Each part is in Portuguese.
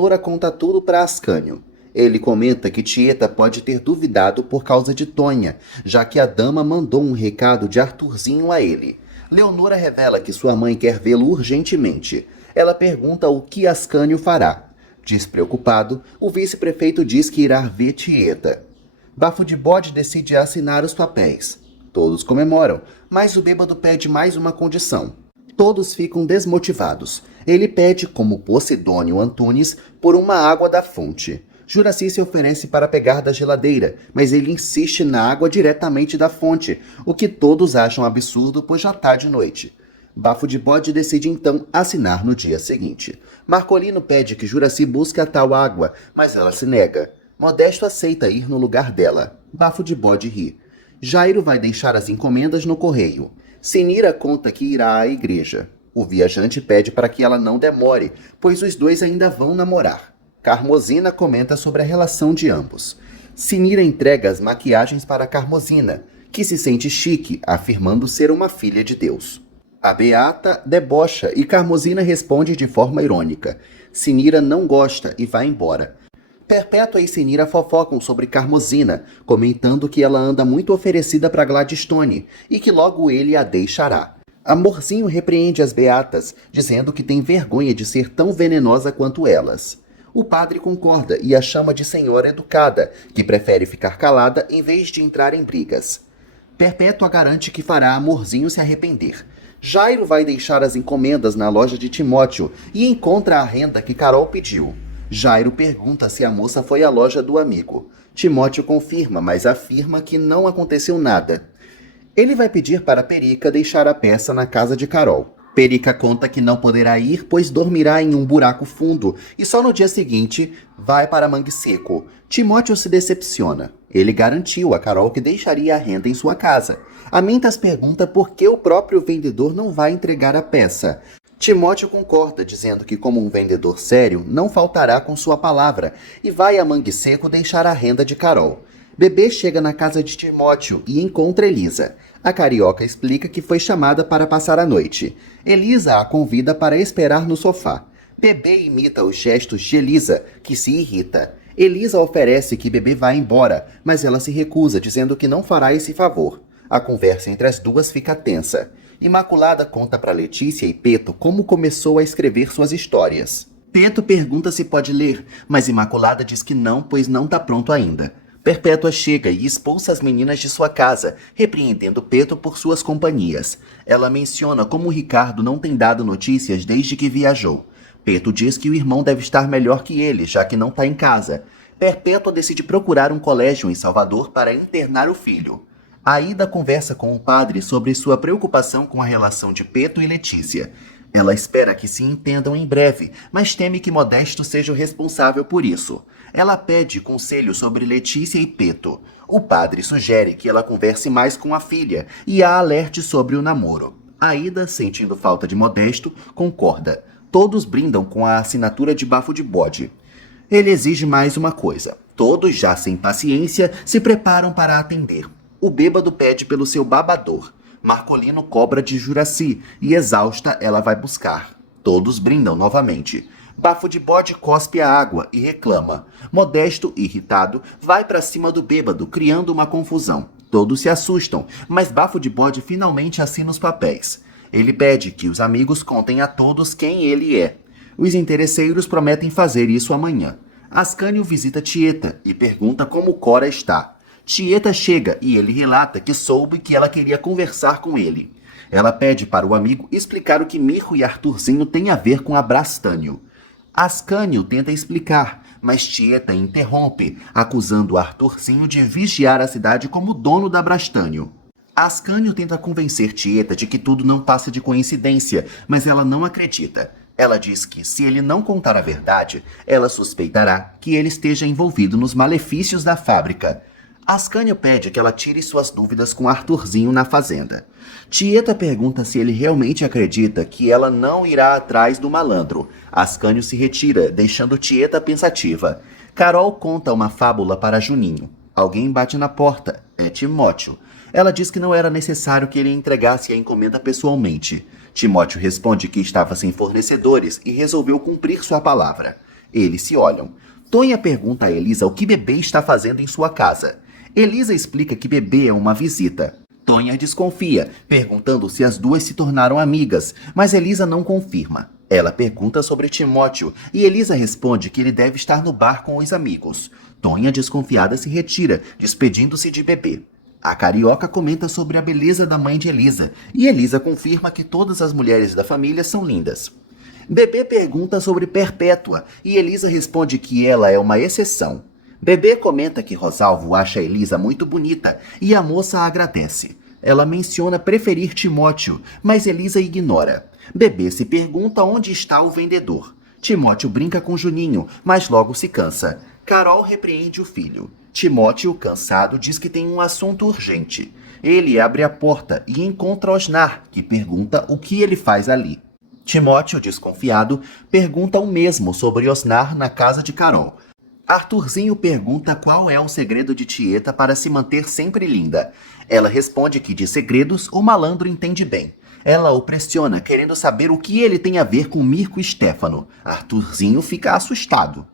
Leonora conta tudo para Ascânio. Ele comenta que Tieta pode ter duvidado por causa de Tonha, já que a dama mandou um recado de Arthurzinho a ele. Leonora revela que sua mãe quer vê-lo urgentemente. Ela pergunta o que Ascânio fará. Despreocupado, o vice-prefeito diz que irá ver Tieta. Bafo de Bode decide assinar os papéis. Todos comemoram, mas o bêbado pede mais uma condição. Todos ficam desmotivados. Ele pede, como Posidônio Antunes, por uma água da fonte. Juraci se oferece para pegar da geladeira, mas ele insiste na água diretamente da fonte, o que todos acham absurdo, pois já está de noite. Bafo de Bode decide então assinar no dia seguinte. Marcolino pede que Juraci busque a tal água, mas ela se nega. Modesto aceita ir no lugar dela. Bafo de Bode ri. Jairo vai deixar as encomendas no correio. Sinira conta que irá à igreja. O viajante pede para que ela não demore, pois os dois ainda vão namorar. Carmosina comenta sobre a relação de ambos. Sinira entrega as maquiagens para Carmosina, que se sente chique, afirmando ser uma filha de Deus. A Beata debocha e Carmosina responde de forma irônica. Sinira não gosta e vai embora. Perpétua e Sinira fofocam sobre Carmosina, comentando que ela anda muito oferecida para Gladstone e que logo ele a deixará. Amorzinho repreende as Beatas, dizendo que tem vergonha de ser tão venenosa quanto elas. O padre concorda e a chama de senhora educada, que prefere ficar calada em vez de entrar em brigas. Perpétua garante que fará Amorzinho se arrepender. Jairo vai deixar as encomendas na loja de Timóteo e encontra a renda que Carol pediu. Jairo pergunta se a moça foi à loja do amigo. Timóteo confirma, mas afirma que não aconteceu nada. Ele vai pedir para Perica deixar a peça na casa de Carol. Perica conta que não poderá ir, pois dormirá em um buraco fundo, e só no dia seguinte vai para Mangue Seco. Timóteo se decepciona. Ele garantiu a Carol que deixaria a renda em sua casa. Amintas pergunta por que o próprio vendedor não vai entregar a peça. Timóteo concorda, dizendo que como um vendedor sério, não faltará com sua palavra, e vai a Mangue Seco deixar a renda de Carol. Bebê chega na casa de Timóteo e encontra Elisa. A carioca explica que foi chamada para passar a noite. Elisa a convida para esperar no sofá. Bebê imita os gestos de Elisa, que se irrita. Elisa oferece que Bebê vá embora, mas ela se recusa, dizendo que não fará esse favor. A conversa entre as duas fica tensa. Imaculada conta para Letícia e Peto como começou a escrever suas histórias. Peto pergunta se pode ler, mas Imaculada diz que não, pois não está pronto ainda. Perpétua chega e expulsa as meninas de sua casa, repreendendo Peto por suas companhias. Ela menciona como Ricardo não tem dado notícias desde que viajou. Peto diz que o irmão deve estar melhor que ele, já que não está em casa. Perpétua decide procurar um colégio em Salvador para internar o filho. Aida conversa com o padre sobre sua preocupação com a relação de Peto e Letícia. Ela espera que se entendam em breve, mas teme que Modesto seja o responsável por isso. Ela pede conselho sobre Letícia e Peto. O padre sugere que ela converse mais com a filha e a alerte sobre o namoro. Aida, sentindo falta de Modesto, concorda. Todos brindam com a assinatura de Bafo de Bode. Ele exige mais uma coisa. Todos, já sem paciência, se preparam para atender. O bêbado pede pelo seu babador. Marcolino cobra de Juraci e, exausta, ela vai buscar. Todos brindam novamente. Bafo de Bode cospe a água e reclama. Modesto, irritado, vai para cima do bêbado, criando uma confusão. Todos se assustam, mas Bafo de Bode finalmente assina os papéis. Ele pede que os amigos contem a todos quem ele é. Os interesseiros prometem fazer isso amanhã. Ascânio visita Tieta e pergunta como Cora está. Tieta chega e ele relata que soube que ela queria conversar com ele. Ela pede para o amigo explicar o que Mirro e Arthurzinho têm a ver com Abrastânio. Ascânio tenta explicar, mas Tieta interrompe, acusando Arthurzinho de vigiar a cidade como dono da Abrastânio. Ascânio tenta convencer Tieta de que tudo não passa de coincidência, mas ela não acredita. Ela diz que, se ele não contar a verdade, ela suspeitará que ele esteja envolvido nos malefícios da fábrica. Ascânio pede que ela tire suas dúvidas com Arthurzinho na fazenda. Tieta pergunta se ele realmente acredita que ela não irá atrás do malandro. Ascânio se retira, deixando Tieta pensativa. Carol conta uma fábula para Juninho. Alguém bate na porta. É Timóteo. Ela diz que não era necessário que ele entregasse a encomenda pessoalmente. Timóteo responde que estava sem fornecedores e resolveu cumprir sua palavra. Eles se olham. Tonha pergunta a Elisa o que Bebê está fazendo em sua casa. Elisa explica que Bebê é uma visita. Tonha desconfia, perguntando se as duas se tornaram amigas, mas Elisa não confirma. Ela pergunta sobre Timóteo e Elisa responde que ele deve estar no bar com os amigos. Tonha, desconfiada, se retira, despedindo-se de Bebê. A carioca comenta sobre a beleza da mãe de Elisa e Elisa confirma que todas as mulheres da família são lindas. Bebê pergunta sobre Perpétua e Elisa responde que ela é uma exceção. Bebê comenta que Rosalvo acha Elisa muito bonita e a moça agradece. Ela menciona preferir Timóteo, mas Elisa ignora. Bebê se pergunta onde está o vendedor. Timóteo brinca com Juninho, mas logo se cansa. Carol repreende o filho. Timóteo, cansado, diz que tem um assunto urgente. Ele abre a porta e encontra Osnar, que pergunta o que ele faz ali. Timóteo, desconfiado, pergunta o mesmo sobre Osnar na casa de Carol. Arthurzinho pergunta qual é o segredo de Tieta para se manter sempre linda. Ela responde que de segredos o malandro entende bem. Ela o pressiona, querendo saber o que ele tem a ver com Mirko e Stefano. Arthurzinho fica assustado.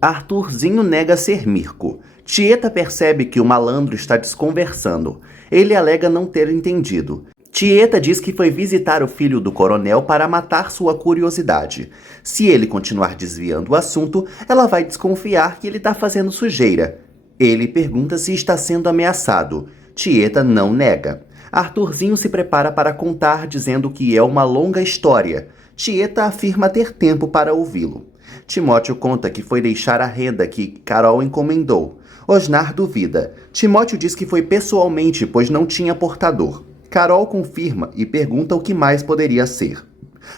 Arthurzinho nega ser Mirko. Tieta percebe que o malandro está desconversando. Ele alega não ter entendido. Tieta diz que foi visitar o filho do coronel para matar sua curiosidade. Se ele continuar desviando o assunto, ela vai desconfiar que ele está fazendo sujeira. Ele pergunta se está sendo ameaçado. Tieta não nega. Arthurzinho se prepara para contar, dizendo que é uma longa história. Tieta afirma ter tempo para ouvi-lo. Timóteo conta que foi deixar a renda que Carol encomendou. Osnar duvida. Timóteo diz que foi pessoalmente, pois não tinha portador. Carol confirma e pergunta o que mais poderia ser.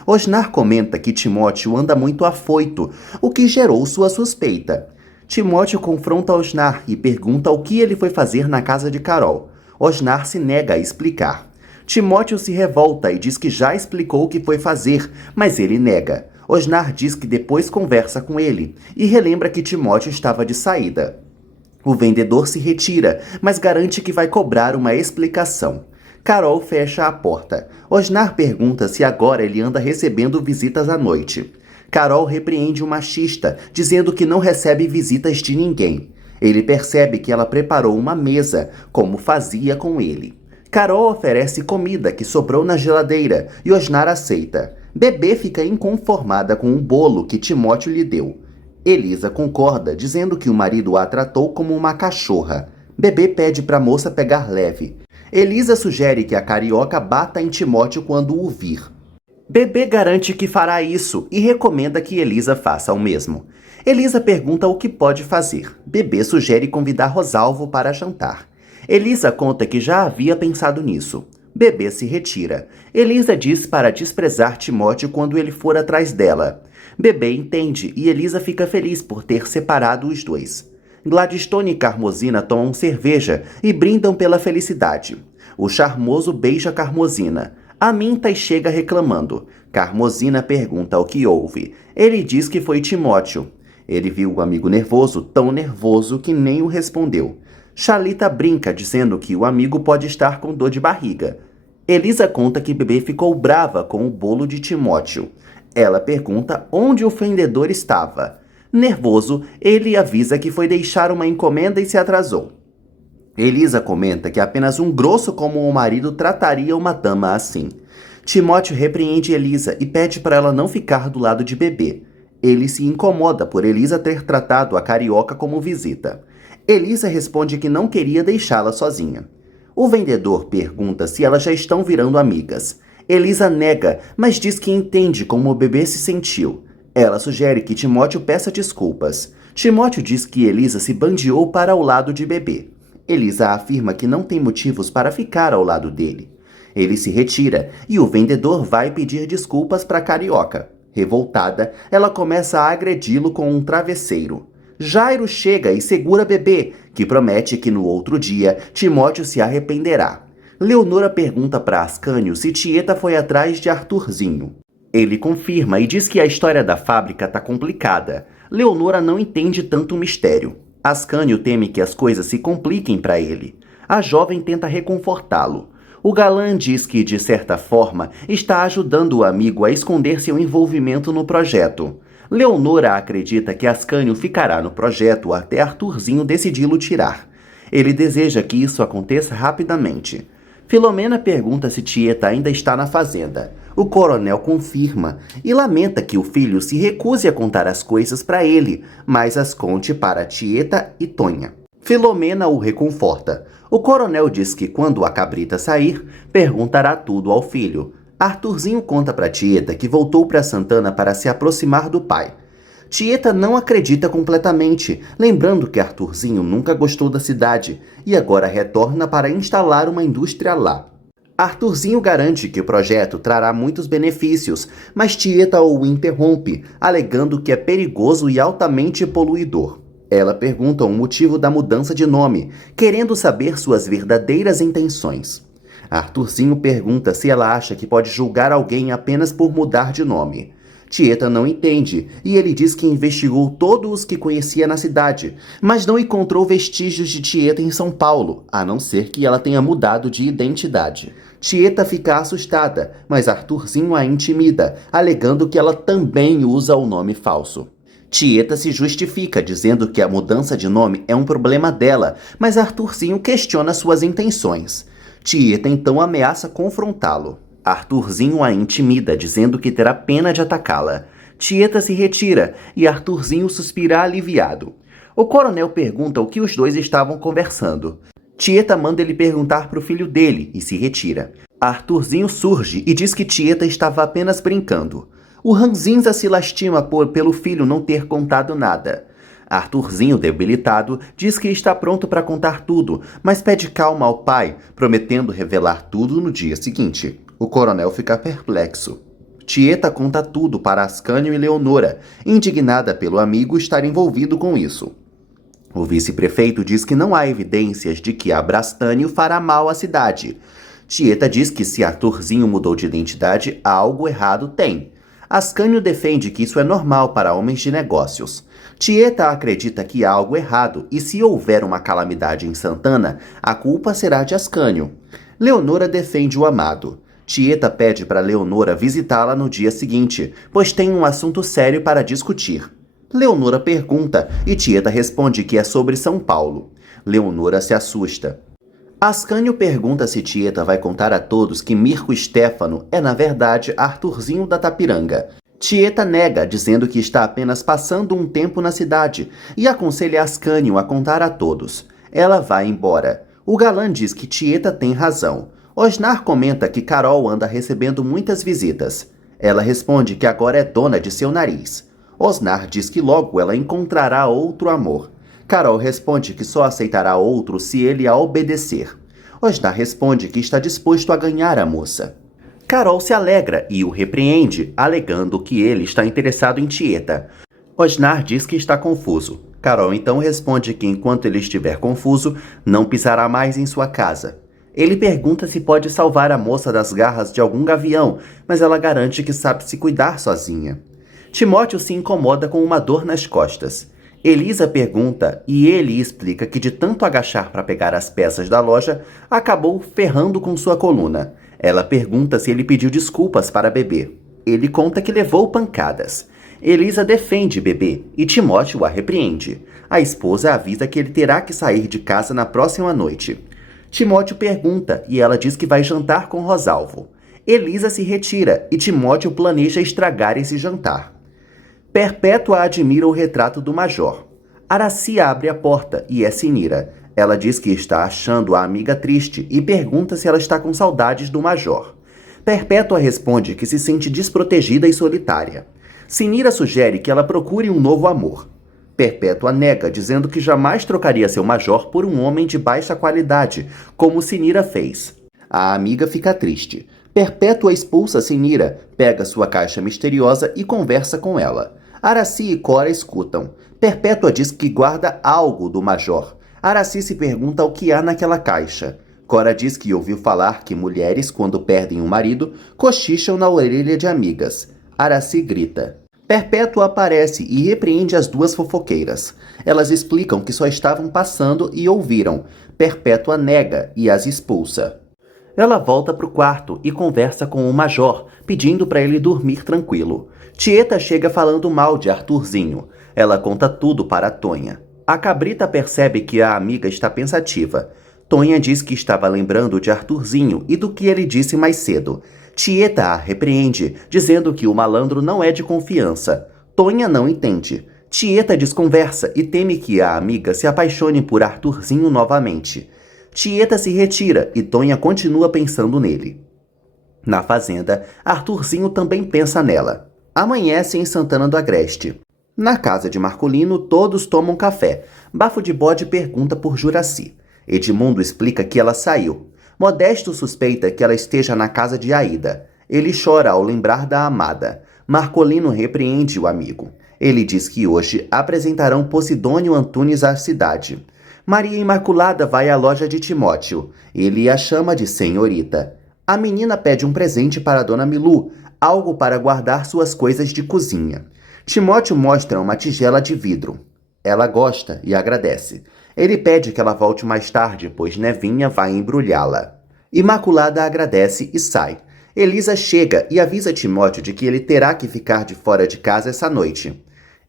Osnar comenta que Timóteo anda muito afoito, o que gerou sua suspeita. Timóteo confronta Osnar e pergunta o que ele foi fazer na casa de Carol. Osnar se nega a explicar. Timóteo se revolta e diz que já explicou o que foi fazer, mas ele nega. Osnar diz que depois conversa com ele e relembra que Timóteo estava de saída. O vendedor se retira, mas garante que vai cobrar uma explicação. Carol fecha a porta. Osnar pergunta se agora ele anda recebendo visitas à noite. Carol repreende o machista, dizendo que não recebe visitas de ninguém. Ele percebe que ela preparou uma mesa, como fazia com ele. Carol oferece comida que sobrou na geladeira e Osnar aceita. Bebê fica inconformada com o bolo que Timóteo lhe deu. Elisa concorda, dizendo que o marido a tratou como uma cachorra. Bebê pede para a moça pegar leve. Elisa sugere que a carioca bata em Timóteo quando o vir. Bebê garante que fará isso e recomenda que Elisa faça o mesmo. Elisa pergunta o que pode fazer. Bebê sugere convidar Rosalvo para jantar. Elisa conta que já havia pensado nisso. Bebê se retira. Elisa diz para desprezar Timóteo quando ele for atrás dela. Bebê entende e Elisa fica feliz por ter separado os dois. Gladstone e Carmosina tomam cerveja e brindam pela felicidade. O charmoso beija Carmosina. Aminta e chega reclamando. Carmosina pergunta o que houve. Ele diz que foi Timóteo. Ele viu o amigo nervoso, tão nervoso que nem o respondeu. Chalita brinca, dizendo que o amigo pode estar com dor de barriga. Elisa conta que Bebê ficou brava com o bolo de Timóteo. Ela pergunta onde o vendedor estava. Nervoso, ele avisa que foi deixar uma encomenda e se atrasou. Elisa comenta que apenas um grosso como o marido trataria uma dama assim. Timóteo repreende Elisa e pede para ela não ficar do lado de Bebê. Ele se incomoda por Elisa ter tratado a carioca como visita. Elisa responde que não queria deixá-la sozinha. O vendedor pergunta se elas já estão virando amigas. Elisa nega, mas diz que entende como o Bebê se sentiu. Ela sugere que Timóteo peça desculpas. Timóteo diz que Elisa se bandeou para o lado de Bebê. Elisa afirma que não tem motivos para ficar ao lado dele. Ele se retira e o vendedor vai pedir desculpas para a carioca. Revoltada, ela começa a agredi-lo com um travesseiro. Jairo chega e segura Bebê, que promete que no outro dia Timóteo se arrependerá. Leonora pergunta para Ascânio se Tieta foi atrás de Arthurzinho. Ele confirma e diz que a história da fábrica tá complicada. Leonora não entende tanto o mistério. Ascânio teme que as coisas se compliquem para ele. A jovem tenta reconfortá-lo. O galã diz que, de certa forma, está ajudando o amigo a esconder seu envolvimento no projeto. Leonora acredita que Ascânio ficará no projeto até Arthurzinho decidi-lo tirar. Ele deseja que isso aconteça rapidamente. Filomena pergunta se Tieta ainda está na fazenda. O coronel confirma e lamenta que o filho se recuse a contar as coisas para ele, mas as conte para Tieta e Tonha. Filomena o reconforta. O coronel diz que quando a cabrita sair, perguntará tudo ao filho. Arthurzinho conta para Tieta que voltou para Santana para se aproximar do pai. Tieta não acredita completamente, lembrando que Arthurzinho nunca gostou da cidade e agora retorna para instalar uma indústria lá. Arthurzinho garante que o projeto trará muitos benefícios, mas Tieta o interrompe, alegando que é perigoso e altamente poluidor. Ela pergunta o motivo da mudança de nome, querendo saber suas verdadeiras intenções. Arthurzinho pergunta se ela acha que pode julgar alguém apenas por mudar de nome. Tieta não entende e ele diz que investigou todos os que conhecia na cidade, mas não encontrou vestígios de Tieta em São Paulo, a não ser que ela tenha mudado de identidade. Tieta fica assustada, mas Arthurzinho a intimida, alegando que ela também usa o nome falso. Tieta se justifica, dizendo que a mudança de nome é um problema dela, mas Arthurzinho questiona suas intenções. Tieta então ameaça confrontá-lo. Arthurzinho a intimida, dizendo que terá pena de atacá-la. Tieta se retira e Arthurzinho suspira aliviado. O coronel pergunta o que os dois estavam conversando. Tieta manda ele perguntar para o filho dele e se retira. Arthurzinho surge e diz que Tieta estava apenas brincando. O Ranzinza se lastima pelo filho não ter contado nada. Arthurzinho, debilitado, diz que está pronto para contar tudo, mas pede calma ao pai, prometendo revelar tudo no dia seguinte. O coronel fica perplexo. Tieta conta tudo para Ascânio e Leonora, indignada pelo amigo estar envolvido com isso. O vice-prefeito diz que não há evidências de que Abrastânio fará mal à cidade. Tieta diz que se Arthurzinho mudou de identidade, algo errado tem. Ascânio defende que isso é normal para homens de negócios. Tieta acredita que há algo errado e se houver uma calamidade em Santana, a culpa será de Ascânio. Leonora defende o amado. Tieta pede para Leonora visitá-la no dia seguinte, pois tem um assunto sério para discutir. Leonora pergunta e Tieta responde que é sobre São Paulo. Leonora se assusta. Ascânio pergunta se Tieta vai contar a todos que Mirco Stefano é na verdade Arthurzinho da Tapiranga. Tieta nega, dizendo que está apenas passando um tempo na cidade e aconselha Ascânio a contar a todos. Ela vai embora. O galã diz que Tieta tem razão. Osnar comenta que Carol anda recebendo muitas visitas. Ela responde que agora é dona de seu nariz. Osnar diz que logo ela encontrará outro amor. Carol responde que só aceitará outro se ele a obedecer. Osnar responde que está disposto a ganhar a moça. Carol se alegra e o repreende, alegando que ele está interessado em Tieta. Osnar diz que está confuso. Carol então responde que enquanto ele estiver confuso, não pisará mais em sua casa. Ele pergunta se pode salvar a moça das garras de algum gavião, mas ela garante que sabe se cuidar sozinha. Timóteo se incomoda com uma dor nas costas. Elisa pergunta e ele explica que de tanto agachar para pegar as peças da loja, acabou ferrando com sua coluna. Ela pergunta se ele pediu desculpas para Bebê. Ele conta que levou pancadas. Elisa defende Bebê e Timóteo a repreende. A esposa avisa que ele terá que sair de casa na próxima noite. Timóteo pergunta e ela diz que vai jantar com Rosalvo. Elisa se retira e Timóteo planeja estragar esse jantar. Perpétua admira o retrato do major. Araci abre a porta e é Sinira. Ela diz que está achando a amiga triste e pergunta se ela está com saudades do major. Perpétua responde que se sente desprotegida e solitária. Sinira sugere que ela procure um novo amor. Perpétua nega, dizendo que jamais trocaria seu major por um homem de baixa qualidade, como Sinira fez. A amiga fica triste. Perpétua expulsa Sinira, pega sua caixa misteriosa e conversa com ela. Araci e Cora escutam. Perpétua diz que guarda algo do major. Araci se pergunta o que há naquela caixa. Cora diz que ouviu falar que mulheres, quando perdem um marido, cochicham na orelha de amigas. Araci grita. Perpétua aparece e repreende as duas fofoqueiras. Elas explicam que só estavam passando e ouviram. Perpétua nega e as expulsa. Ela volta pro quarto e conversa com o Major, pedindo para ele dormir tranquilo. Tieta chega falando mal de Arthurzinho. Ela conta tudo para a Tonha. A Cabrita percebe que a amiga está pensativa. Tonha diz que estava lembrando de Arthurzinho e do que ele disse mais cedo. Tieta a repreende, dizendo que o malandro não é de confiança. Tonha não entende. Tieta desconversa e teme que a amiga se apaixone por Arthurzinho novamente. Tieta se retira e Tonha continua pensando nele. Na fazenda, Arthurzinho também pensa nela. Amanhece em Santana do Agreste. Na casa de Marcolino, todos tomam café. Bafo de Bode pergunta por Juraci. Edmundo explica que ela saiu. Modesto suspeita que ela esteja na casa de Aida. Ele chora ao lembrar da amada. Marcolino repreende o amigo. Ele diz que hoje apresentarão Posidônio Antunes à cidade. Maria Imaculada vai à loja de Timóteo. Ele a chama de senhorita. A menina pede um presente para Dona Milu, algo para guardar suas coisas de cozinha. Timóteo mostra uma tigela de vidro. Ela gosta e agradece. Ele pede que ela volte mais tarde, pois Nevinha vai embrulhá-la. Imaculada agradece e sai. Elisa chega e avisa Timóteo de que ele terá que ficar de fora de casa essa noite.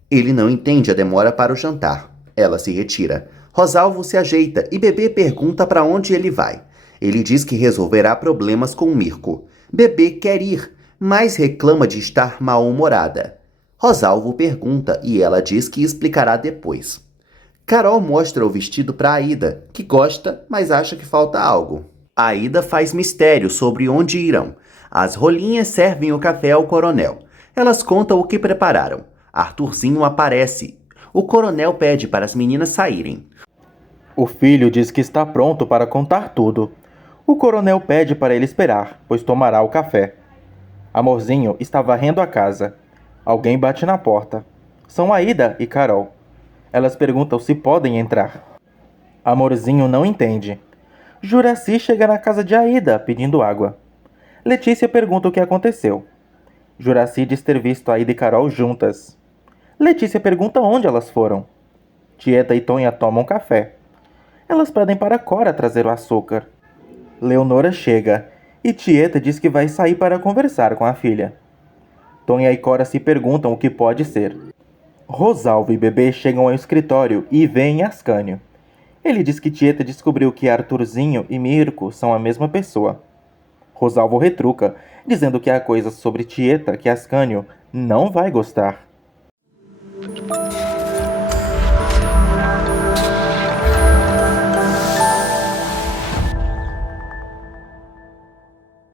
Ele não entende a demora para o jantar. Ela se retira. Rosalvo se ajeita e Bebê pergunta para onde ele vai. Ele diz que resolverá problemas com Mirko. Bebê quer ir, mas reclama de estar mal-humorada. Rosalvo pergunta e ela diz que explicará depois. Carol mostra o vestido para Aida, que gosta, mas acha que falta algo. Aida faz mistério sobre onde irão. As rolinhas servem o café ao coronel. Elas contam o que prepararam. Arthurzinho aparece. O coronel pede para as meninas saírem. O filho diz que está pronto para contar tudo. O coronel pede para ele esperar, pois tomará o café. Amorzinho está varrendo a casa. Alguém bate na porta. São Aida e Carol. Elas perguntam se podem entrar. Amorzinho não entende. Juraci chega na casa de Aida pedindo água. Letícia pergunta o que aconteceu. Juraci diz ter visto Aida e Carol juntas. Letícia pergunta onde elas foram. Tieta e Tonha tomam café. Elas pedem para Cora trazer o açúcar. Leonora chega e Tieta diz que vai sair para conversar com a filha. Tonha e Cora se perguntam o que pode ser. Rosalvo e Bebê chegam ao escritório e veem Ascânio. Ele diz que Tieta descobriu que Arthurzinho e Mirko são a mesma pessoa. Rosalvo retruca, dizendo que há coisas sobre Tieta que Ascânio não vai gostar.